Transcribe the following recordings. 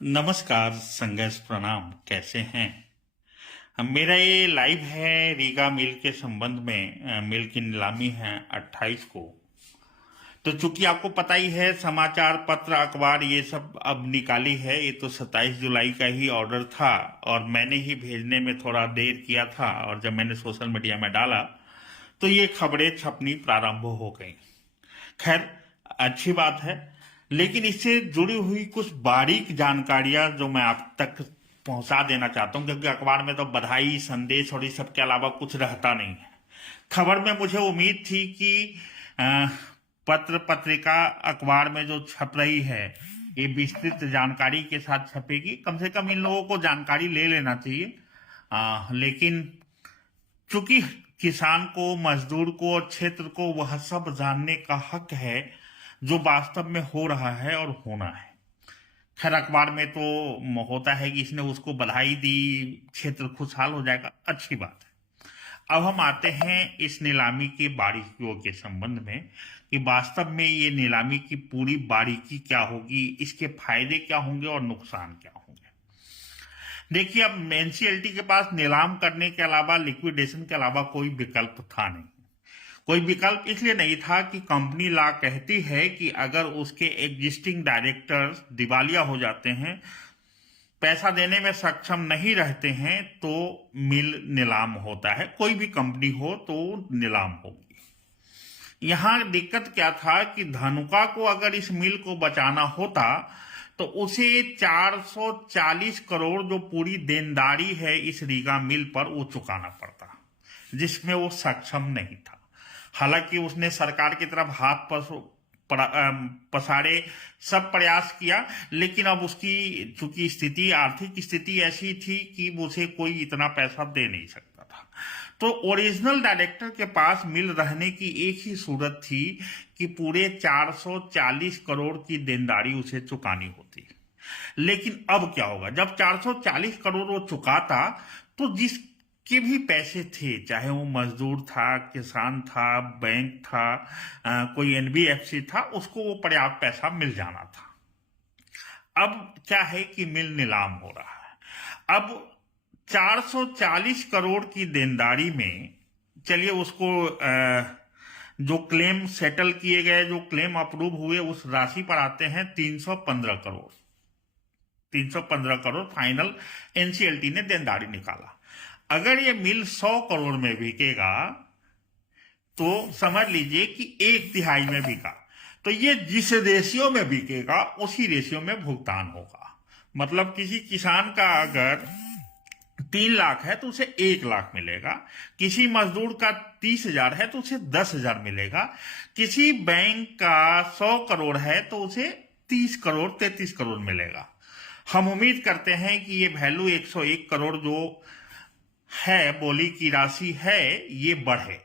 नमस्कार संघर्ष प्रणाम, कैसे हैं? मेरा ये लाइव है रीगा मिल के संबंध में। मिल की नीलामी है 28 को। तो चूंकि आपको पता ही है, समाचार पत्र अखबार ये सब अब निकाली है। ये तो 27 जुलाई का ही ऑर्डर था और मैंने ही भेजने में थोड़ा देर किया था, और जब मैंने सोशल मीडिया में डाला तो ये खबरें छपनी प्रारंभ हो गई। खैर, अच्छी बात है, लेकिन इससे जुड़ी हुई कुछ बारीक जानकारियां जो मैं आप तक पहुंचा देना चाहता हूं, क्योंकि अखबार में तो बधाई संदेश और इस सब के अलावा कुछ रहता नहीं है। खबर में मुझे उम्मीद थी कि अ, पत्र पत्रिका अखबार में जो छप रही है ये विस्तृत जानकारी के साथ छपेगी। कम से कम इन लोगों को जानकारी ले लेना चाहिए। लेकिन चूंकि किसान को, मजदूर को और क्षेत्र को वह सब जानने का हक है जो वास्तव में हो रहा है और होना है। खैर, अखबार में तो होता है कि इसने उसको बधाई दी, क्षेत्र खुशहाल हो जाएगा, अच्छी बात है। अब हम आते हैं इस नीलामी की बारीकियों के संबंध में कि वास्तव में ये नीलामी की पूरी बारीकी क्या होगी, इसके फायदे क्या होंगे और नुकसान क्या होंगे। देखिए, अब एनसीएलटी के पास नीलाम करने के अलावा, लिक्विडेशन के अलावा कोई विकल्प था नहीं। कोई विकल्प इसलिए नहीं था कि कंपनी लॉ कहती है कि अगर उसके एग्जिस्टिंग डायरेक्टर्स दिवालिया हो जाते हैं, पैसा देने में सक्षम नहीं रहते हैं, तो मिल नीलाम होता है। कोई भी कंपनी हो तो नीलाम होगी। यहां दिक्कत क्या था कि धनुका को अगर इस मिल को बचाना होता तो उसे 440 करोड़ जो पूरी देनदारी है इस रीगा मिल पर, वो चुकाना पड़ता, जिसमें वो सक्षम नहीं था। हालांकि उसने सरकार की तरफ हाथ पसारे सब प्रयास किया, लेकिन अब उसकी चूंकि स्थिति, आर्थिक स्थिति ऐसी थी कि उसे कोई इतना पैसा दे नहीं सकता था। तो ओरिजिनल डायरेक्टर के पास मिल रहने की एक ही सूरत थी कि पूरे 440 करोड़ की देनदारी उसे चुकानी होती। लेकिन अब क्या होगा, जब 440 करोड़ वो चुकाता तो जिसके भी पैसे थे, चाहे वो मजदूर था, किसान था, बैंक था, कोई एनबीएफसी था, उसको वो पर्याप्त पैसा मिल जाना था। अब क्या है कि मिल नीलाम हो रहा है। अब 440 करोड़ की देनदारी में, चलिए उसको जो क्लेम सेटल किए गए, जो क्लेम अप्रूव हुए, उस राशि पर आते हैं 315 करोड़। 315 करोड़ फाइनल एनसीएलटी ने देनदारी निकाला। अगर ये मिल 100 करोड़ में बिकेगा तो समझ लीजिए कि 1/3 में बिका, तो ये जिस रेशियो में बिकेगा उसी रेशियो में भुगतान होगा। मतलब किसी किसान का अगर 3 लाख है तो उसे 1 लाख मिलेगा, किसी मजदूर का 30,000 है तो उसे 10,000 मिलेगा, किसी बैंक का 100 करोड़ है तो उसे 30 करोड़, 33 करोड़ मिलेगा। हम उम्मीद करते हैं कि ये वैल्यू 101 करोड़ जो है, बोली की राशि है, ये बढ़े।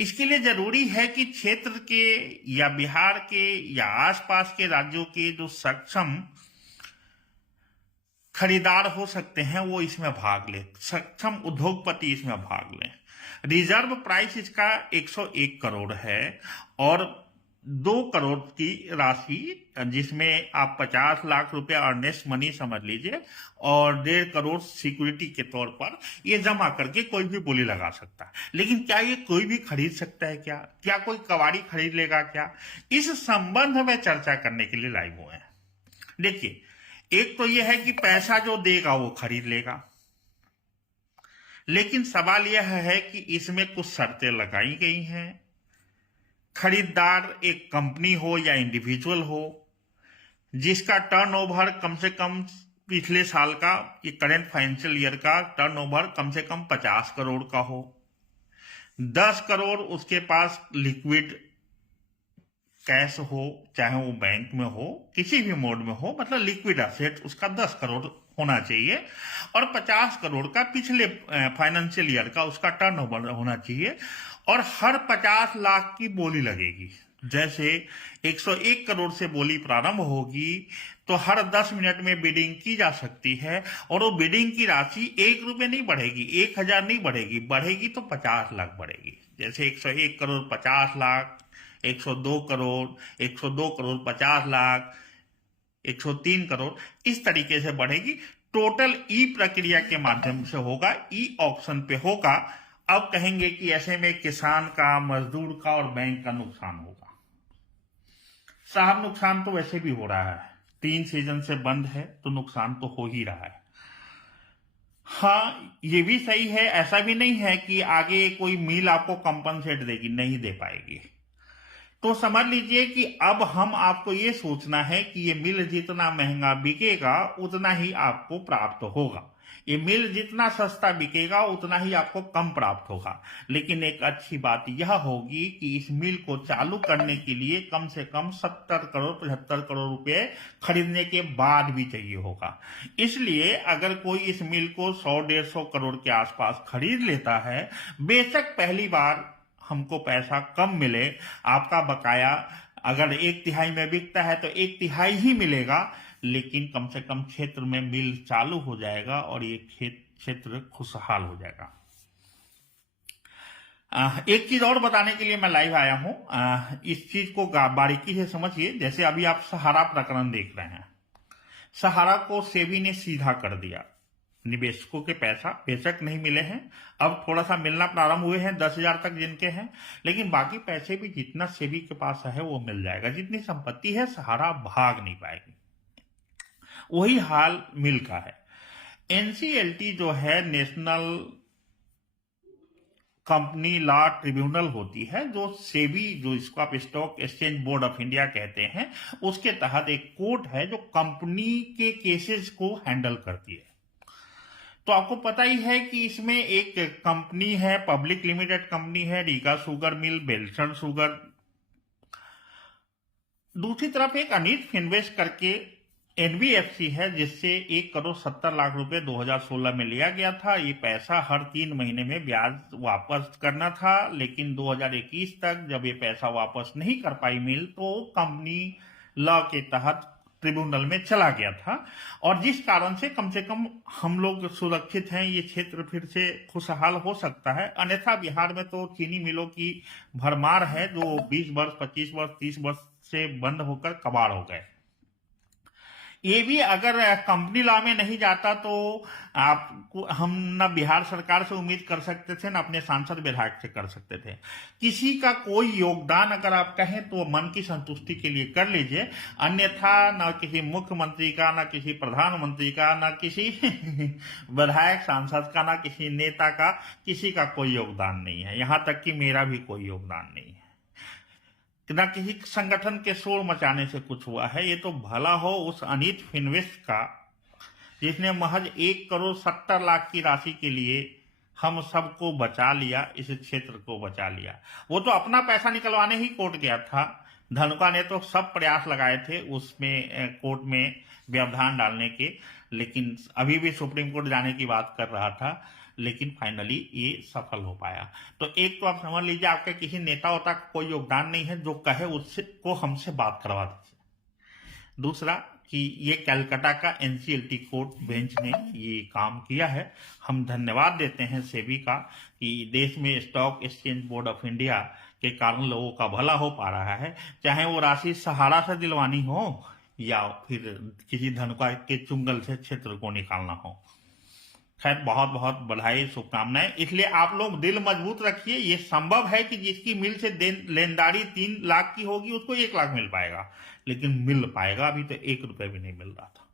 इसके लिए जरूरी है कि क्षेत्र के या बिहार के या आसपास के राज्यों के जो सक्षम खरीदार हो सकते हैं वो इसमें भाग लें, सक्षम उद्योगपति इसमें भाग लें। रिजर्व प्राइस इसका 101 करोड़ है और 2 करोड़ की राशि, जिसमें आप 50 लाख रुपए अर्नेस्ट मनी समझ लीजिए और 1.5 करोड़ सिक्योरिटी के तौर पर ये जमा करके कोई भी बोली लगा सकता है। लेकिन क्या ये कोई भी खरीद सकता है? क्या कोई कबाड़ी खरीद लेगा क्या? इस संबंध में चर्चा करने के लिए लाइव हुए हैं। देखिए, एक तो यह है कि पैसा जो देगा वो खरीद लेगा, लेकिन सवाल यह है कि इसमें कुछ शर्तें लगाई गई हैं। खरीदार एक कंपनी हो या इंडिविजुअल हो जिसका टर्नओवर कम से कम पिछले साल का, ये करंट फाइनेंशियल ईयर का टर्नओवर कम से कम 50 करोड़ का हो, 10 करोड़ उसके पास लिक्विड कैश हो, चाहे वो बैंक में हो, किसी भी मोड में हो, मतलब लिक्विड एसेट उसका 10 करोड़ होना चाहिए, और 50 करोड़ का पिछले फाइनेंशियल ईयर का उसका टर्नओवर होना चाहिए, और हर 50 लाख की बोली लगेगी। जैसे 101 करोड़ से बोली प्रारंभ होगी तो हर 10 मिनट में बिडिंग की जा सकती है, और वो बिडिंग की राशि 1 रुपये नहीं बढ़ेगी, 1,000 नहीं बढ़ेगी, बढ़ेगी तो 50 लाख बढ़ेगी। जैसे 101 करोड़ 50 लाख, 102 करोड़, 102 करोड़ 50 लाख, 103 करोड़, इस तरीके से बढ़ेगी। टोटल ई प्रक्रिया के माध्यम से होगा, ई ऑक्शन पे होगा। अब कहेंगे कि ऐसे में किसान का, मजदूर का और बैंक का नुकसान होगा। साहब नुकसान तो वैसे भी हो रहा है, 3 सीजन से बंद है तो नुकसान तो हो ही रहा है। हाँ, ये भी सही है, ऐसा भी नहीं है कि आगे कोई मिल आपको कंपनसेट देगी, नहीं दे पाएगी। तो समझ लीजिए कि अब हम आपको ये सोचना है कि ये मिल जितना महंगा बिकेगा उतना ही आपको प्राप्त होगा, ये मिल जितना सस्ता बिकेगा उतना ही आपको कम प्राप्त होगा। लेकिन एक अच्छी बात यह होगी कि इस मिल को चालू करने के लिए कम से कम 70 करोड़ 75 करोड़ रुपए खरीदने के बाद भी चाहिए होगा। इसलिए अगर कोई इस मिल को 100-150 करोड़ के आसपास खरीद लेता है, बेशक पहली बार हमको पैसा कम मिले, आपका बकाया अगर 1/3 में बिकता है तो 1/3 ही मिलेगा, लेकिन कम से कम क्षेत्र में मिल चालू हो जाएगा और ये क्षेत्र खुशहाल हो जाएगा। एक चीज और बताने के लिए मैं लाइव आया हूं, इस चीज को बारीकी से समझिए। जैसे अभी आप सहारा प्रकरण देख रहे हैं, सहारा को सेबी ने सीधा कर दिया, निवेशकों के पैसा बेशक नहीं मिले हैं, अब थोड़ा सा मिलना प्रारंभ हुए हैं 10,000 तक जिनके हैं, लेकिन बाकी पैसे भी जितना सेबी के पास है वो मिल जाएगा। जितनी संपत्ति है सहारा भाग नहीं पाएगी। वही हाल मिल का है। एनसीएलटी जो है, नेशनल कंपनी लॉ ट्रिब्यूनल होती है, जो सेबी, जो इसको आप stock exchange board of India कहते हैं, उसके तहत एक कोर्ट है जो कंपनी के केसेस को हैंडल करती है। तो आपको पता ही है कि इसमें एक कंपनी है, पब्लिक लिमिटेड कंपनी है, Riga sugar mill, Belsen sugar. दूसरी तरफ एक अनीत फिनवेस्ट करके एनबीएफसी है, जिससे 1,70,00,000 रुपए 2016 में लिया गया था। ये पैसा हर 3 महीने में ब्याज वापस करना था, लेकिन 2021 तक जब ये पैसा वापस नहीं कर पाई मिल, तो कंपनी लॉ के तहत ट्रिब्यूनल में चला गया था, और जिस कारण से कम हम लोग सुरक्षित हैं, ये क्षेत्र फिर से खुशहाल हो सकता है। अन्यथा बिहार में तो चीनी मिलों की भरमार है, जो 20 वर्ष 25 वर्ष 30 वर्ष से बंद होकर कबाड़ हो गए। ये भी अगर कंपनी लॉ में नहीं जाता तो आपको, हम न बिहार सरकार से उम्मीद कर सकते थे, न अपने सांसद विधायक से कर सकते थे। किसी का कोई योगदान अगर आप कहें तो मन की संतुष्टि के लिए कर लीजिए, अन्यथा न किसी मुख्यमंत्री का, न किसी प्रधानमंत्री का, न किसी विधायक सांसद का, न किसी नेता का, किसी का कोई योगदान नहीं है। यहां तक कि मेरा भी कोई योगदान नहीं है, न किसी संगठन के शोर मचाने से कुछ हुआ है। ये तो भला हो उस अनीत फिनवेस्ट का, जिसने महज 1,70,00,000 की राशि के लिए हम सबको बचा लिया, इस क्षेत्र को बचा लिया। वो तो अपना पैसा निकलवाने ही कोर्ट गया था। धनुका ने तो सब प्रयास लगाए थे उसमें, कोर्ट में व्यवधान डालने के, लेकिन अभी भी सुप्रीम कोर्ट जाने की बात कर रहा था, लेकिन फाइनली ये सफल हो पाया। तो एक तो आप समझ लीजिए, आपके किसी नेता होता का कोई योगदान नहीं है, जो कहे उससे को हमसे बात करवा दीजिए। दूसरा कि ये कलकत्ता का एनसीएलटी कोर्ट बेंच ने ये काम किया है। हम धन्यवाद देते हैं सेबी का कि देश में stock exchange board of India के कारण लोगों का भला हो पा रहा है, चाहे वो राशि सहारा से दिलवानी हो या फिर किसी धनुका के चुंगल से क्षेत्र को निकालना हो। खैर, बहुत बहुत बधाई, शुभकामनाएं। इसलिए आप लोग दिल मजबूत रखिए, ये संभव है कि जिसकी मिल से लेनदारी 3 लाख की होगी उसको 1 लाख मिल पाएगा, लेकिन मिल पाएगा। अभी तो 1 रुपए भी नहीं मिल रहा था।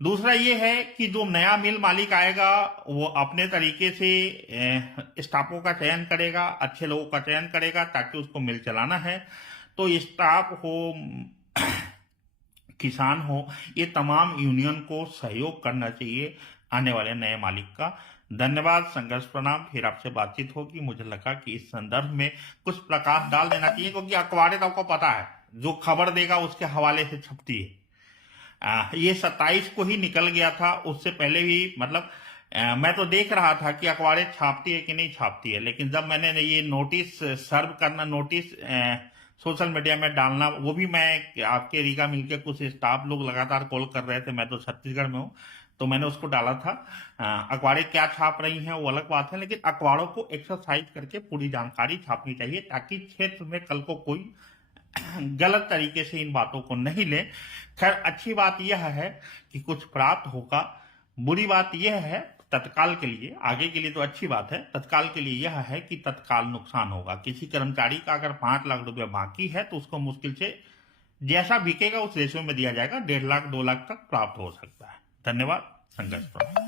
दूसरा ये है कि जो नया मिल मालिक आएगा वो अपने तरीके से स्टाफों का चयन करेगा, अच्छे लोगों का चयन करेगा, ताकि उसको मिल चलाना है। तो स्टाफ हो, किसान हो, ये तमाम यूनियन को सहयोग करना चाहिए आने वाले नए मालिक का। धन्यवाद, संघर्ष प्रणाम। फिर आपसे बातचीत होगी। मुझे लगा कि इस संदर्भ में कुछ प्रकाश डाल देना चाहिए, क्योंकि अखबारें तो आपको पता है, जो खबर देगा उसके हवाले से छपती है। ये 27 को ही निकल गया था, उससे पहले भी मतलब मैं तो देख रहा था कि अखबारें छापती है कि नहीं छापती है, लेकिन जब मैंने ये नोटिस सर्व करना, नोटिस सोशल मीडिया में डालना, वो भी मैं आपके रीगा मिलके कुछ स्टाफ लोग लगातार कॉल कर रहे थे, मैं तो छत्तीसगढ़ में हूँ, तो मैंने उसको डाला था। अखबारें क्या छाप रही हैं वो अलग बात है, लेकिन अखबारों को एक्सरसाइज करके पूरी जानकारी छापनी चाहिए, ताकि क्षेत्र में कल को कोई गलत तरीके से इन बातों को नहीं लें। खैर, अच्छी बात यह है कि कुछ प्राप्त होगा। बुरी बात यह है तत्काल के लिए, आगे के लिए तो अच्छी बात है, तत्काल के लिए यह है कि तत्काल नुकसान होगा। किसी कर्मचारी का अगर 5 लाख रुपया बाकी है तो उसको मुश्किल से जैसा बिकेगा उस रेशो में दिया जाएगा, 1.5 लाख 2 लाख तक प्राप्त हो सकता है। धन्यवाद। संघर्ष प्रणाम।